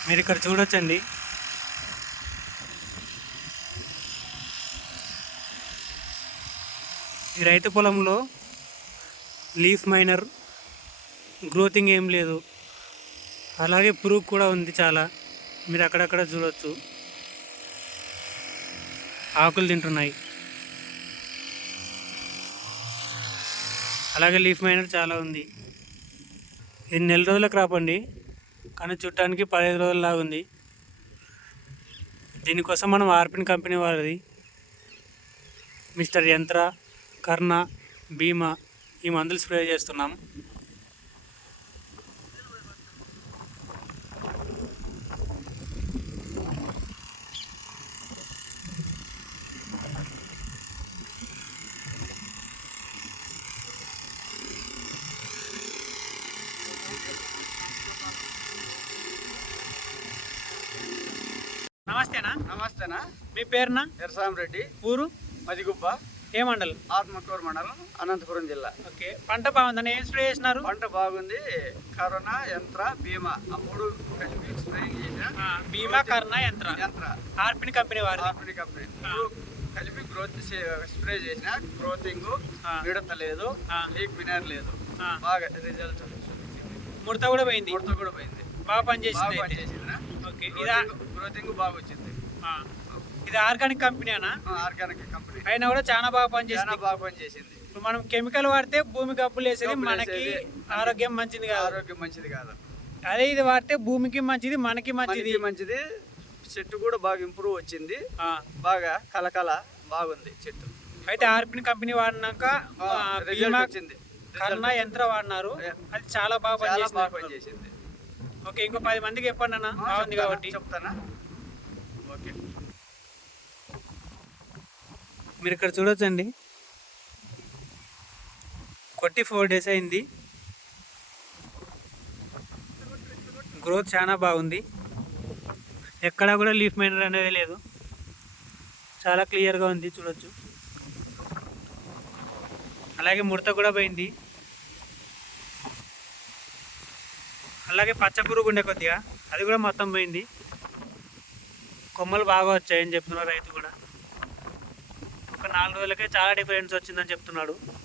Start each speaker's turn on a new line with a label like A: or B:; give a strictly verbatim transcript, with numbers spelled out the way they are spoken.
A: మీరు ఇక్కడ చూడొచ్చండి. ఈ రైతు పొలంలో లీఫ్ మైనర్, గ్రోతింగ్ ఏం లేదు, అలాగే పురుగు కూడా ఉంది చాలా. మీరు అక్కడక్కడ చూడొచ్చు, ఆకులు తింటున్నాయి. అలాగే లీఫ్ మైనర్ చాలా ఉంది. ఇది నెల రోజుల క్రాప్ అండి, కానీ చుట్టానికి పదిహేను రోజులలాగా ఉంది. దీనికోసం మనం ఆర్పిన్ కంపెనీ వాళ్ళది మిస్టర్ యంత్ర, కర్ణ, భీమా ఈ మందులు స్ప్రే చేస్తున్నాం. నమస్తేనా.
B: నమస్తేనా.
A: మీ పేరునా?
B: ఎర్సాంరెడ్డి,
A: ఊరు
B: మదిగుబ్బ,
A: ఏ మండలం?
B: ఆత్మకూరు మండలం, అనంతపురం జిల్లా.
A: ఓకే, పంట బాగుందని ఏం స్ప్రే చేసినారు?
B: పంట బాగుంది. కరోనా, యంత్ర, భీమా ఆ మూడు కలిపి స్ప్రేయింగ్ చేసిన.
A: భీమా, కర్ణ, యంత్ర
B: యంత్ర
A: ఆర్పిన్ కంపెనీ వారు.
B: ఆర్పిన్ కంపెనీ మూడు కలిపి గ్రోత్ స్ప్రే చేసిన. గ్రోతింగ్, మిడత లేదు, లీక్ మినర్ లేదు, బాగా రిజల్ట్.
A: ముడత కూడా పోయింది.
B: ముడత కూడా పోయింది,
A: బాగా పనిచేసింది.
B: బాగా పనిచేసింది.
A: ఓకే,
B: గ్రోతింగ్ బాగా వచ్చింది.
A: ఇది ఆర్గానిక్ కంపెనీ అనా?
B: ఆర్గానిక్ కంపెనీ
A: అయినా కూడా చాలా బాగా పనిచేసింది.
B: చాలా బాగా పనిచేసింది.
A: ఇప్పుడు మనం కెమికల్ వాడితే భూమి గబ్బులు వేసేది, మనకి ఆరోగ్యం మంచిది కాదు.
B: ఆరోగ్యం మంచిది కాదు.
A: అదే ఇది వాడితే భూమికి మంచిది, మనకి మంచిది.
B: మంచిది. చెట్టు కూడా బాగా ఇంప్రూవ్ వచ్చింది, బాగా కలకల బాగుంది చెట్టు.
A: అయితే ఆర్పిన్ కంపెనీ వాడినాక
B: రిజల్ట్ వచ్చింది.
A: కర్ణ, యంత్ర వాడినారు, అది చాలా బాగా
B: పనిచేసింది.
A: ఓకే, ఇంకో పది మందికి చెప్పండి అన్న, బాగుంది కాబట్టి.
B: చెప్తానా? ఓకే,
A: మీరు ఇక్కడ చూడొచ్చండి, కొట్టి ఫోర్ డేస్ అయింది. గ్రోత్ చాలా బాగుంది, ఎక్కడా కూడా లీఫ్ మైనర్ అనేది లేదు, చాలా క్లియర్గా ఉంది, చూడొచ్చు. అలాగే ముడత కూడా పోయింది. అలాగే పచ్చ పురుగు ఉండే కొద్దిగా, అది కూడా మొత్తం పోయింది. కొమ్మలు బాగా వచ్చాయని చెప్తున్నారు రైతు కూడా. ఒక నాలుగు రోజులకే చాలా డిఫరెన్స్ వచ్చిందని చెప్తున్నాడు.